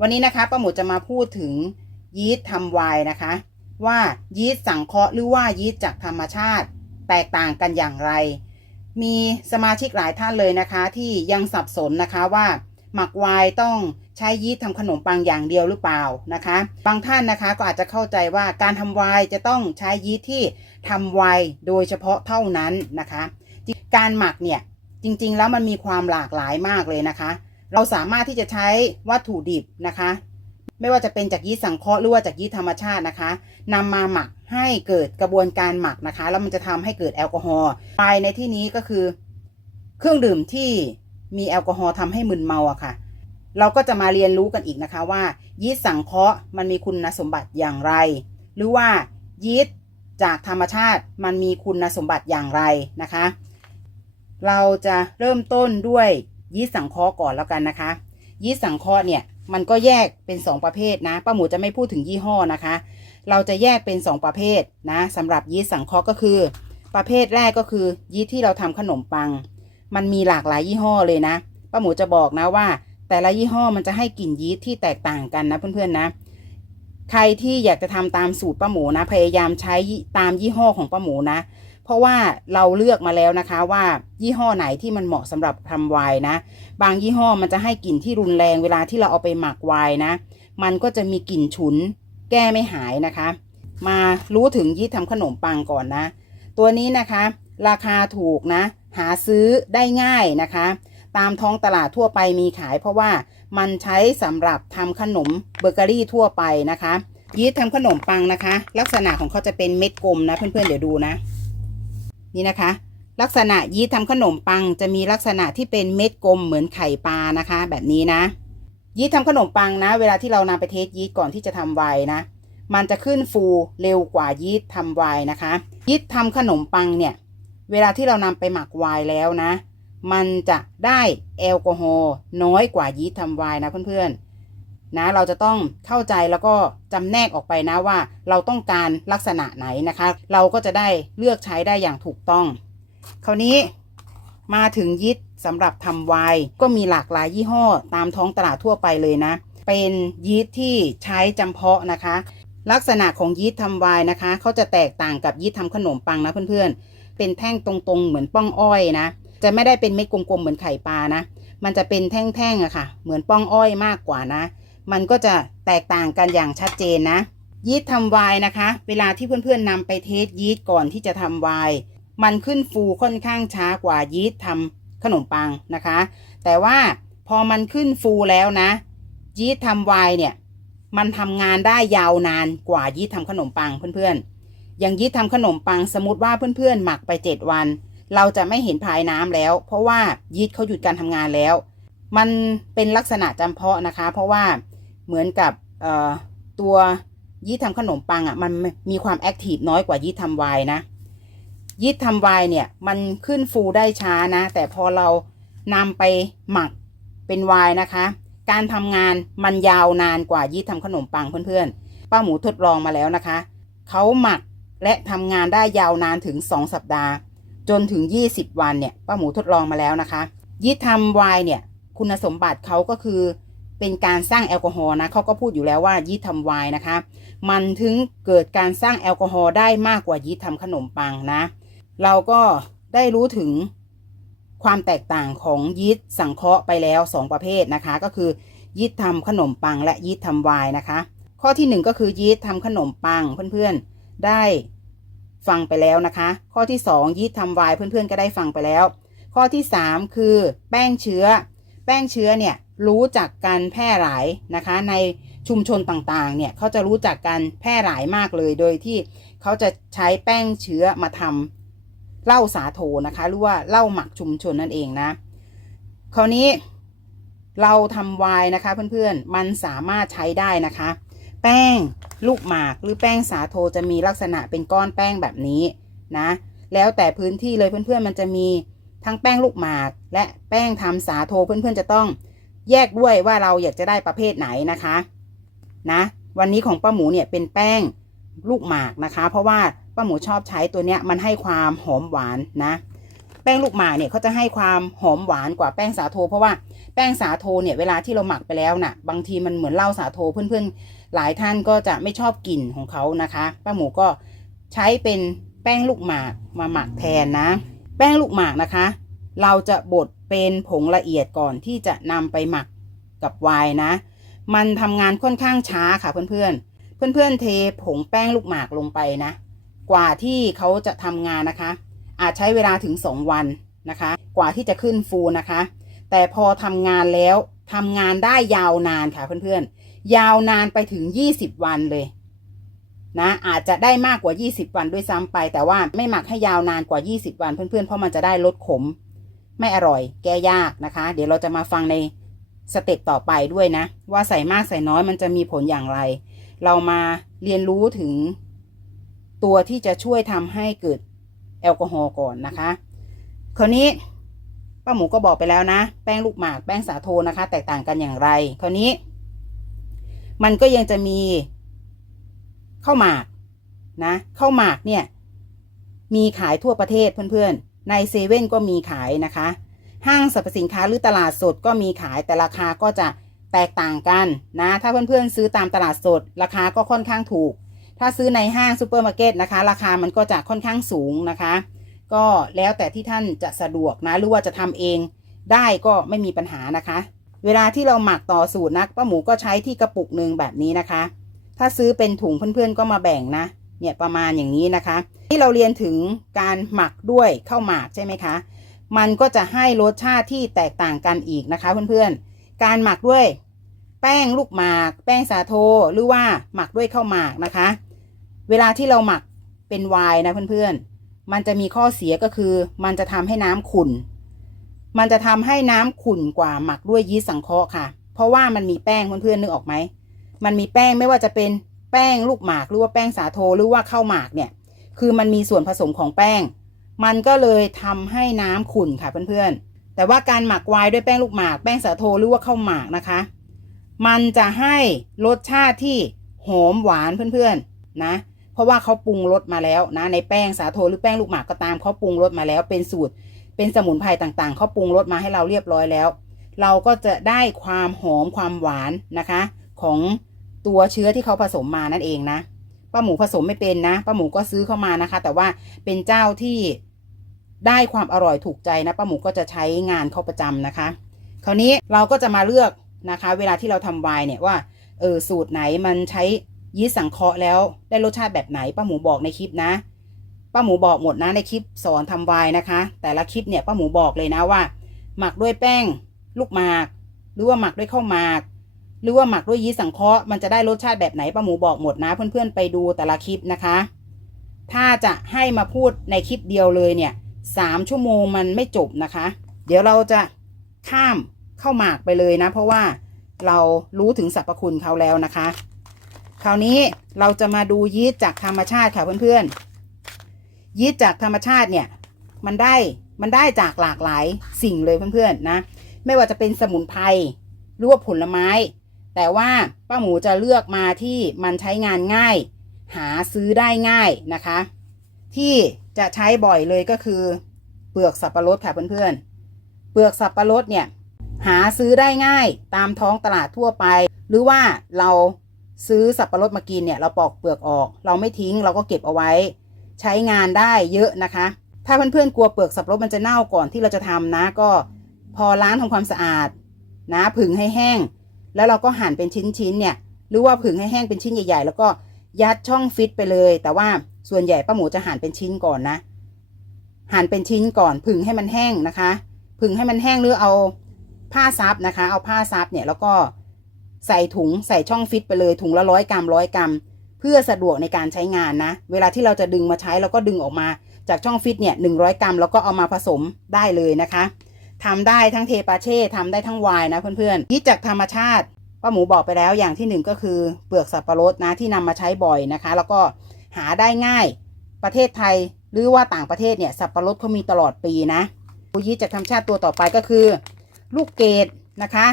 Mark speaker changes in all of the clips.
Speaker 1: วันนี้นะคะป้าหมูจะมาพูดถึงยีสต์ทำไวน์นะคะ ว่ายีสต์สังเคราะห์หรือว่ายีสต์จากธรรมชาติแตกต่างกันอย่างไร มีสมาชิกหลายท่านเลยนะคะ ที่ยังสับสนนะคะว่าหมักไวน์ต้องใช้ยีสต์ทำขนมปังอย่างเดียวหรือเปล่านะคะ บางท่านนะคะก็อาจจะเข้าใจว่าการทำไวน์จะต้องใช้ยีสต์ที่ทำไวน์โดยเฉพาะเท่านั้นนะคะ การหมักเนี่ยจริงๆแล้วมันมีความหลากหลายมากเลยนะคะ เราสามารถที่จะใช้วัตถุดิบนะคะ ไม่ว่าจะเป็นจากยีสต์สังเคราะห์หรือว่าจากยีสต์ธรรมชาตินะคะนำมาหมักให้เกิดกระบวนการหมักนะคะ แล้วมันจะทำให้เกิดแอลกอฮอล์ไวน์ในที่นี้ก็คือ เครื่องดื่มที่มีแอลกอฮอล์ทำให้มึนเมาอะค่ะ เราก็จะมาเรียนรู้กันอีกนะคะว่า ยีสต์สังเคราะห์มันมีคุณสมบัติอย่างไร หรือว่ายีสต์จากธรรมชาติมันมีคุณสมบัติอย่างไรนะคะ เราจะเริ่มต้นด้วย ยีสต์สังเคราะห์ก่อนแล้วกันนะคะ ยีสต์สังเคราะห์เนี่ยมันก็แยกเป็น 2 ประเภทนะป้าหมูจะไม่พูดถึงยี่ห้อนะคะ เราจะแยกเป็น 2 ประเภทนะสำหรับยีสต์สังเคราะห์ก็คือ ประเภทแรกก็คือ ยีสต์ที่เราทำขนมปัง มันมีหลากหลายยี่ห้อเลยนะป้าหมูจะบอกนะว่า แต่ละยี่ห้อมันจะให้กลิ่นยีสต์ที่แตกต่างกันนะเพื่อนๆนะ ใครที่อยากจะทำตามสูตรป้าหมูนะ พยายามใช้ตามยี่ห้อของป้าหมูนะ เพราะว่าเราเลือกมาแล้วนะคะว่ายี่ห้อไหนที่มันเหมาะสำหรับทำไวน์นะ บางยี่ห้อมันจะให้กลิ่นที่รุนแรงเวลาที่เราเอาไปหมักไวน์นะ มันก็จะมีกลิ่นฉุน แก้ไม่หายนะคะ มารู้ถึงยีสต์ทำขนมปังก่อนนะ ตัวนี้นะคะ ราคาถูกนะ หาซื้อได้ง่ายนะคะ ตามท้องตลาดทั่วไปมีขาย เพราะว่ามันใช้สำหรับทำขนมเบเกอรี่ทั่วไปนะคะยีสต์ทำขนมปังนะคะ ลักษณะของเขาจะเป็นเม็ดกลมนะเพื่อนๆเดี๋ยวดูนะ นี่นะคะ ลักษณะยีสต์ทำขนมปังจะมีลักษณะที่เป็นเม็ดกลมเหมือนไข่ปลานะคะ แบบนี้นะ ยีสต์ทำขนมปังนะ เวลาที่เรานำไปเทสยีสต์ก่อนที่จะทำไวน์นะ มันจะขึ้นฟูเร็วกว่ายีสต์ทำไวน์นะคะ ยีสต์ทำขนมปังเนี่ย เวลาที่เรานำไปหมักไวน์แล้วนะ มันจะได้แอลกอฮอล์น้อยกว่ายีสต์ทำไวน์นะเพื่อนๆ นะเราจะต้องเข้าใจแล้วก็จำแนกออกไปนะว่า เราต้องการลักษณะไหนนะคะ เราก็จะได้เลือกใช้ได้อย่างถูกต้อง คราวนี้มาถึงยีสสำหรับทำไวน์ก็มีหลากหลายยี่ห้อตามท้องตลาดทั่วไปเลยนะ เป็นยีสต์ที่ใช้จำเพาะนะคะ ลักษณะของยีสต์ทำไวน์นะคะเขาจะแตกต่างกับยีสต์ทำขนมปังนะเพื่อนๆ เป็นแท่งตรงๆ เหมือนป้องอ้อยนะ จะไม่ได้เป็นเม็ดกลมๆ เหมือนไข่ปลานะ มันจะเป็นแท่งๆอะค่ะ เหมือนป้องอ้อยมากกว่านะ มันก็จะแตกต่างกันอย่างชัดเจนนะ ยีสต์ทำไวน์นะคะ เวลาที่เพื่อนๆนำไปเทสยีสต์ก่อนที่จะทำไวน์มันขึ้นฟูค่อนข้างช้ากว่ายีสต์ทำขนมปังนะคะ แต่ว่าพอมันขึ้นฟูแล้วนะ ยีสต์ทำไวน์เนี่ย มันทำงานได้ยาวนานกว่ายีสต์ทำขนมปังเพื่อนๆ อย่างยีสต์ทำขนมปังสมมติว่าเพื่อนๆ หมักไป 7 วัน เราจะไม่เห็นภายน้ำแล้ว เพราะว่ายีสต์เขาหยุดการทำงานแล้ว มันเป็นลักษณะจำเพาะนะคะ เพราะว่า เหมือนกับตัวยีสต์ทำขนมปังอะ่ะมันมีความแอคทีฟน้อยกว่ายีสต์ทำไวน์นะยีสต์ทำไวน์เนี่ยมันขึ้นฟูได้ช้านะ แต่พอเรานำไปหมักเป็นไวน์นะคะ การทำงานมันยาวนานกว่ายีสต์ทำขนมปังเพื่อนๆป้าหมูทดลองมาแล้วนะคะเขาหมักและทำงานได้ยาวนานถึง 2 สัปดาห์ จนถึง 20 วันเนี่ยป้าหมูทดลองมาแล้วนะคะยีสต์ทำไวน์เนี่ยคุณสมบัติเขาก็คือ เป็นการสร้างแอลกอฮอล์นะเขาก็พูดอยู่แล้วว่ายีสต์ทำไวน์นะคะ มันถึงเกิดการสร้างแอลกอฮอล์ได้มากกว่ายีสต์ทำขนมปังนะ เราก็ได้รู้ถึงความแตกต่างของยีสต์สังเคราะห์ไปแล้ว 2 ประเภทนะคะ ก็คือยีสต์ทำขนมปังและยีสต์ทำไวน์นะคะ ข้อที่ 1 ก็คือยีสต์ทำขนมปังเพื่อนๆได้ฟังไปแล้วนะคะ ข้อที่ 2 ยีสต์ทำไวน์เพื่อนๆก็ได้ฟังไปแล้ว ข้อที่ 3 คือแป้งเชื้อ แป้งเชื้อเนี่ย รู้จักการแพร่หลายนะคะ ในชุมชนต่างๆ เนี่ยเขาจะรู้จักการแพร่หลายมากเลย โดยที่เขาจะใช้แป้งเชื้อมาทำเหล้าสาโทนะคะหรือว่าเหล้าหมักชุมชนนั่นเองนะ คราวนี้เราทำไวน์นะคะเพื่อนๆ มันสามารถใช้ได้นะคะ แป้งลูกหมากหรือแป้งสาโทจะมีลักษณะเป็นก้อนแป้งแบบนี้นะ แล้วแต่พื้นที่เลยเพื่อนๆมันจะมีทั้งแป้งลูกหมาก และแป้งทำสาโทเพื่อนๆจะต้อง แยกด้วยว่าเราอยากจะได้ประเภทไหนนะคะนะวันนี้ของป้าหมูเนี่ยเป็นแป้งลูกหมากนะคะ เพราะว่าป้าหมูชอบใช้ตัวเนี้ยมันให้ความหอมหวานนะ แป้งลูกหมากเนี่ยเขาจะให้ความหอมหวานกว่าแป้งสาโท เพราะว่าแป้งสาโทเนี่ยเวลาที่เราหมักไปแล้วน่ะ บางทีมันเหมือนเหล้าสาโทเพื่อนๆหลายท่านก็จะไม่ชอบกลิ่นของเขานะคะ ป้าหมูก็ใช้เป็นแป้งลูกหมากมาหมักแทนนะ แป้งลูกหมากนะคะ เราจะบดเป็นผงละเอียดก่อนที่จะนำไปหมักกับไวน์นะ มันทำงานค่อนข้างช้าค่ะเพื่อนๆ เพื่อนๆเทผงแป้งลูกหมากลงไปนะ กว่าที่เขาจะทำงานนะคะ อาจใช้เวลาถึง 2 วันนะคะ กว่าที่จะขึ้นฟูนะคะ แต่พอทำงานแล้วทำงานได้ยาวนานค่ะเพื่อนๆ ยาวนานไปถึง 20 วันเลยนะอาจจะได้มากกว่า 20 วันด้วยซ้ำไป แต่ว่าไม่หมักให้ยาวนานกว่า 20 วันเพื่อนๆ เพราะมันจะได้ลดขม ไม่อร่อย แก้ยากนะคะ เดี๋ยวเราจะมาฟังในสเต็ปต่อไปด้วยนะ ว่าใส่มากใส่น้อยมันจะมีผลอย่างไร เรามาเรียนรู้ถึงตัวที่จะช่วยทำให้เกิดแอลกอฮอล์ก่อนนะคะ คราวนี้ป้าหมูก็บอกไปแล้วนะ แป้งลูกหมากแป้งสาโทนะคะ แตกต่างกันอย่างไร คราวนี้ มันก็ยังจะมีข้าวหมากนะข้าวหมากเนี่ยมีขายทั่วประเทศเพื่อนๆ ในเซเว่นก็มีขายนะคะ ห้างสรรพสินค้าหรือตลาดสดก็มีขายแต่ราคาก็จะแตกต่างกันนะ ถ้าเพื่อนๆซื้อตามตลาดสด ราคาก็ค่อนข้างถูก ถ้าซื้อในห้างซูเปอร์มาร์เก็ตนะคะ ราคามันก็จะค่อนข้างสูงนะคะ ก็แล้วแต่ที่ท่านจะสะดวกนะหรือว่าจะทำเองได้ก็ไม่มีปัญหานะคะ เวลาที่เราหมักต่อสูตรนะป้าหมูก็ใช้ที่กระปุกหนึ่งแบบนี้นะคะ ถ้าซื้อเป็นถุงเพื่อนๆก็มาแบ่งนะ เนี่ยประมาณอย่างนี้นะคะ ที่เราเรียนถึงการหมักด้วยข้าวหมากใช่ไหมคะ มันก็จะให้รสชาติที่แตกต่างกันอีกนะคะเพื่อนๆ การหมักด้วยแป้งลูกหมาก แป้งสาโทหรือว่าหมักด้วยข้าวหมากนะคะ เวลาที่เราหมักเป็นไวน์นะเพื่อนๆ มันจะมีข้อเสียก็คือ มันจะทำให้น้ำขุ่น มันจะทำให้น้ำขุ่นกว่าหมักด้วยยีสต์สังเคราะห์ค่ะ เพราะว่ามันมีแป้งเพื่อนๆนึกออกไหม มันมีแป้งไม่ว่าจะเป็น แป้งลูกหมากหรือว่าแป้งสาโทหรือว่าข้าวหมากเนี่ย คือมันมีส่วนผสมของแป้ง มันก็เลยทำให้น้ำขุ่นค่ะเพื่อนๆ แต่ว่าการหมักไวน์ด้วยแป้งลูกหมาก แป้งสาโทหรือว่าข้าวหมากนะคะ มันจะให้รสชาติที่หอมหวานเพื่อนๆนะ เพราะว่าเขาปรุงรสมาแล้วนะในแป้งสาโทหรือแป้งลูกหมากก็ตามเขาปรุงรสมาแล้ว เป็นสูตร เป็นสมุนไพรต่างๆเขาปรุงรสมาให้เราเรียบร้อยแล้ว เราก็จะได้ความหอมความหวานนะคะ ของ ตัวเชื้อที่เขาผสมมานั่นเองนะป้าหมูผสมไม่เป็นนะป้าหมูก็ซื้อเข้ามานะคะ แต่ว่าเป็นเจ้าที่ได้ความอร่อยถูกใจนะป้าหมูก็จะใช้งานเขาประจำนะคะ คราวนี้เราก็จะมาเลือกนะคะ เวลาที่เราทำไวน์เนี่ยว่าเออสูตรไหนมันใช้ยีสต์สังเคราะห์แล้วได้รสชาติแบบไหนป้าหมูบอกในคลิปนะป้าหมูบอกหมดนะในคลิปสอนทำไวน์นะคะ แต่ละคลิปเนี่ยป้าหมูบอกเลยนะว่า หมักด้วยแป้ง ลูกหมาก หรือว่าหมักด้วยข้าวหมาก หรือว่าหมักด้วยยีสต์สังเคราะห์มันจะได้รสชาติแบบไหนป้าหมูบอกหมดนะ เพื่อนๆไปดูแต่ละคลิปนะคะ ถ้าจะให้มาพูดในคลิปเดียวเลยเนี่ยสามชั่วโมงมันไม่จบนะคะ เดี๋ยวเราจะข้ามเข้าหมากไปเลยนะ เพราะว่าเรารู้ถึงสรรพคุณเขาแล้วนะคะ คราวนี้เราจะมาดูยีสต์จากธรรมชาติค่ะเพื่อนๆ ยีสต์จากธรรมชาติเนี่ยมันได้มันได้จากหลากหลายสิ่งเลยเพื่อนๆนะ ไม่ว่าจะเป็นสมุนไพรหรือว่าผลไม้ แต่ว่าป้าหมูจะเลือกมาที่มันใช้งานง่าย หาซื้อได้ง่ายนะคะ ที่จะใช้บ่อยเลยก็คือ เปลือกสับปะรดค่ะเพื่อนๆ เปลือกสับปะรดเนี่ยหาซื้อได้ง่ายตามท้องตลาดทั่วไป หรือว่าเราซื้อสับปะรดมากินเนี่ยเราปอกเปลือกออก เราไม่ทิ้งเราก็เก็บเอาไว้ ใช้งานได้เยอะนะคะ ถ้าเพื่อนๆกลัวเปลือกสับปะรดมันจะเน่าก่อนที่เราจะทำนะก็พอล้างทำความสะอาดนะผึ่งให้แห้ง แล้วเราก็หั่นเป็นชิ้นๆเนี่ยหรือว่าผึ่งให้แห้งเป็นชิ้นใหญ่ ๆ แล้วก็ยัดช่องฟิตไปเลย แต่ว่าส่วนใหญ่ป้าหมูจะหั่นเป็นชิ้นก่อนนะ หั่นเป็นชิ้นก่อนผึ่งให้มันแห้งนะคะ ผึ่งให้มันแห้งหรือเอาผ้าซับนะคะ เอาผ้าซับเนี่ยแล้วก็ใส่ถุงใส่ช่องฟิตไปเลย ถุงละร้อยกรัมร้อยกรัม เพื่อสะดวกในการใช้งานนะ เวลาที่เราจะดึงมาใช้เราก็ดึงออกมาจากช่องฟิตเนี่ยหนึ่งร้อยกรัมแล้วก็เอามาผสมได้เลยนะคะ ทำได้ทั้งเทปาเช่ทำได้ทั้งไวน์นะเพื่อนๆยึดจากธรรมชาติป้าหมูบอกไปแล้วอย่างที่หนึ่งก็คือเปลือกสับปะรดนะที่นำมาใช้บ่อยนะคะ แล้วก็หาได้ง่ายประเทศไทยหรือว่าต่างประเทศเนี่ยสับปะรดเขามีตลอดปีนะยึดจากธรรมชาติตัวต่อไปก็คือ ลูกเกดนะคะ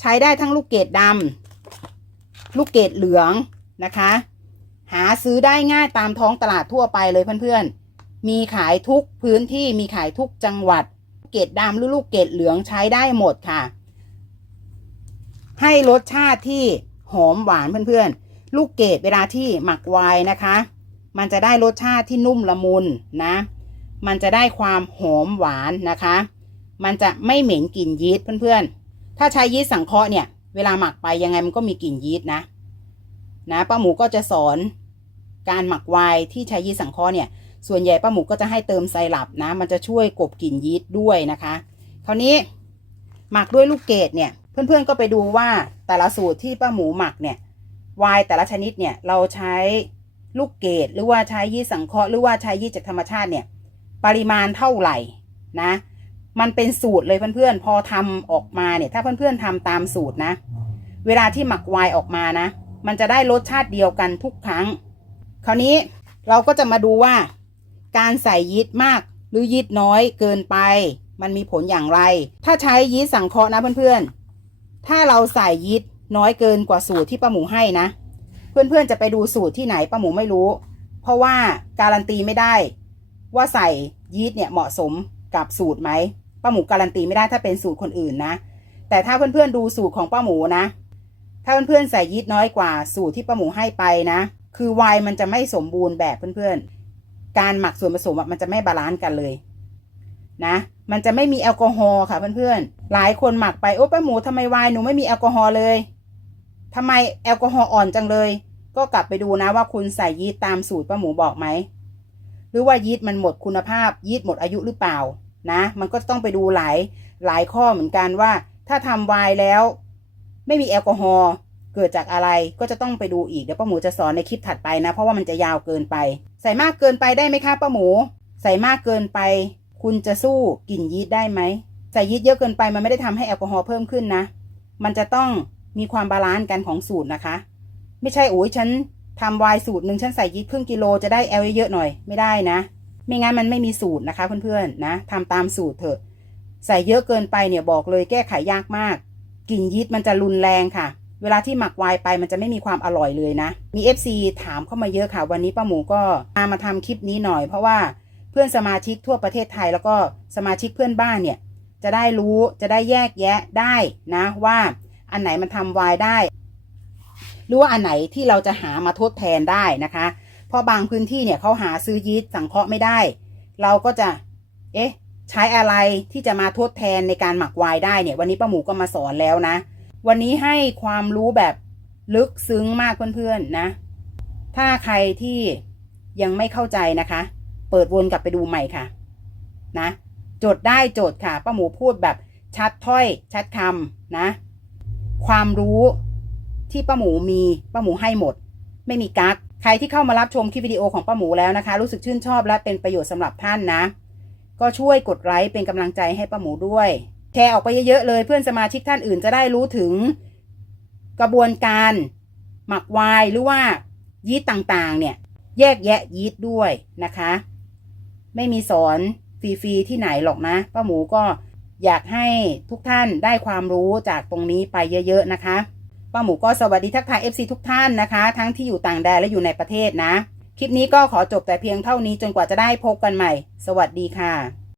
Speaker 1: ใช้ได้ทั้งลูกเกดดำลูกเกดเหลืองนะคะ หาซื้อได้ง่ายตามท้องตลาดทั่วไปเลยเพื่อนๆมีขายทุกพื้นที่มีขายทุกจังหวัด เกรดดำหรือลูกเกดเหลืองใช้ได้หมดค่ะ ให้รสชาติที่หอมหวานเพื่อนๆ ลูกเกดเวลาที่หมักไวน์นะคะ มันจะได้รสชาติที่นุ่มละมุนนะ มันจะได้ความหอมหวานนะคะ มันจะไม่เหม็นกลิ่นยีสต์เพื่อนๆ ถ้าใช้ยีสต์สังเคราะห์เนี่ย เวลาหมักไปยังไงมันก็มีกลิ่นยีสต์นะนะป้าหมูก็จะสอนการหมักไวน์ที่ใช้ยีสต์สังเคราะห์เนี่ย ส่วนใหญ่ป้าหมูก็จะให้เติมไซรัปนะ มันจะช่วยกบกลิ่นยีสต์ด้วยนะคะ คราวนี้หมักด้วยลูกเกดเนี่ย เพื่อนๆก็ไปดูว่าแต่ละสูตรที่ป้าหมูหมักเนี่ยไวน์แต่ละชนิดเนี่ยเราใช้ลูกเกดหรือว่าใช้ยีสต์สังเคราะห์หรือว่าใช้ยีสต์จากธรรมชาติเนี่ย ปริมาณเท่าไหร่นะ มันเป็นสูตรเลยเพื่อนๆ พอทำออกมาเนี่ย ถ้าเพื่อนๆทำตามสูตรนะ เวลาที่หมักไวน์ออกมานะ มันจะได้รสชาติเดียวกันทุกครั้ง คราวนี้เราก็จะมาดูว่า การใส่ยีสต์มากหรือยีสต์น้อยเกินไป มันมีผลอย่างไร ถ้าใช้ยีสต์สังเคราะห์นะเพื่อนๆ ถ้าเราใส่ยีสต์น้อยเกินกว่าสูตรที่ป้าหมูให้นะ เพื่อนๆจะไปดูสูตรที่ไหนป้าหมูไม่รู้ เพราะว่าการันตีไม่ได้ ว่าใส่ยีสต์เนี่ยเหมาะสมกับสูตรไหมป้าหมูการันตีไม่ได้ถ้าเป็นสูตรคนอื่นนะ แต่ถ้าเพื่อนๆดูสูตรของป้าหมูนะ ถ้าเพื่อนๆใส่ยีสต์น้อยกว่าสูตรที่ป้าหมูให้ไปนะ คือไวน์มันจะไม่สมบูรณ์แบบเพื่อนๆ การหมักส่วนผสมมันจะไม่บาลานซ์กันเลยนะ มันจะไม่มีแอลกอฮอล์ค่ะเพื่อนๆ หลายคนหมักไปโอ้ป้าหมูทำไมวน์หนูไม่มีแอลกอฮอล์เลยทำไมแอลกอฮอล์อ่อนจังเลย ก็กลับไปดูนะว่าคุณใส่ยีสต์ตามสูตรป้าหมูบอกไหมหรือว่ายีสต์มันหมดคุณภาพยีสต์หมดอายุหรือเปล่านะ มันก็ต้องไปดูหลายหลายข้อเหมือนกันว่า ถ้าทำวน์แล้ว ไม่มีแอลกอฮอล์เกิดจากอะไรก็จะต้องไปดูอีกเดี๋ยวป้าหมูจะสอนในคลิปถัดไปนะ เพราะว่ามันจะยาวเกินไป ใส่มากเกินไปได้ไหมคะป้าหมู ใส่มากเกินไป คุณจะสู้กลิ่นยีสต์ได้ไหมใส่ยีสต์เยอะเกินไปมันไม่ได้ทำให้แอลกอฮอล์เพิ่มขึ้นนะ มันจะต้องมีความบาลานซ์กันของสูตรนะคะ ไม่ใช่โอ้ยฉันทำวน์สูตรหนึ่งฉันใส่ยีสต์ครึ่งกิโลจะได้แอลเยอะๆหน่อยไม่ได้นะ ไม่งั้นมันไม่มีสูตรนะคะเพื่อนๆนะทำตามสูตรเถอะ ใส่เยอะเกินไปเนี่ยบอกเลยแก้ไขยากมากกลิ่นยีสต์มันจะรุนแรงค่ะ เวลาที่หมักไวน์ไปมันจะไม่มีความอร่อยเลยนะ มี FC ถามเข้ามาเยอะค่ะ วันนี้ป้าหมูก็มามาทำคลิปนี้หน่อย เพราะว่าเพื่อนสมาชิกทั่วประเทศไทยแล้วก็สมาชิกเพื่อนบ้านเนี่ย จะได้รู้จะได้แยกแยะได้นะว่าอันไหนมันทำไวน์ได้ หรือว่าอันไหนที่เราจะหามาทดแทนได้นะคะ เพราะบางพื้นที่เนี่ยเขาหาซื้อยีสต์สังเคราะห์ไม่ได้ เราก็จะ เอ๊ะ ใช้อะไรที่จะมาทดแทนในการหมักไวน์ได้เนี่ย วันนี้ป้าหมูก็มาสอนแล้วนะ วันนี้ให้ความรู้แบบลึกซึ้งมากเพื่อนๆนะ ถ้าใครที่ยังไม่เข้าใจนะคะ เปิดวนกลับไปดูใหม่ค่ะ นะ จดได้จดค่ะป้าหมูพูดแบบชัดถ้อยชัดคำนะ ความรู้ที่ป้าหมูมีป้าหมูให้หมด ไม่มีกักใครที่เข้ามารับชมคลิปวิดีโอของป้าหมูแล้วนะคะ รู้สึกชื่นชอบและเป็นประโยชน์สำหรับท่านนะ ก็ช่วยกดไลค์เป็นกำลังใจให้ป้าหมูด้วย แชร์ออกไปเยอะๆเลยเพื่อนสมาชิกท่านอื่นจะได้รู้ถึงกระบวนการหมักไวน์หรือว่ายีสต์ต่างๆ เนี่ย แยกแยะยีสต์ด้วยนะคะ ไม่มีสอนฟรีๆที่ไหนหรอกนะป้าหมูก็อยากให้ทุกท่านได้ความรู้จากตรงนี้ไปเยอะๆนะคะป้าหมูก็สวัสดีทักทาย FC ทุกท่านนะคะ ทั้งที่อยู่ต่างแดนและอยู่ในประเทศนะ คลิปนี้ก็ขอจบแต่เพียงเท่านี้จนกว่าจะได้พบกันใหม่ สวัสดีค่ะ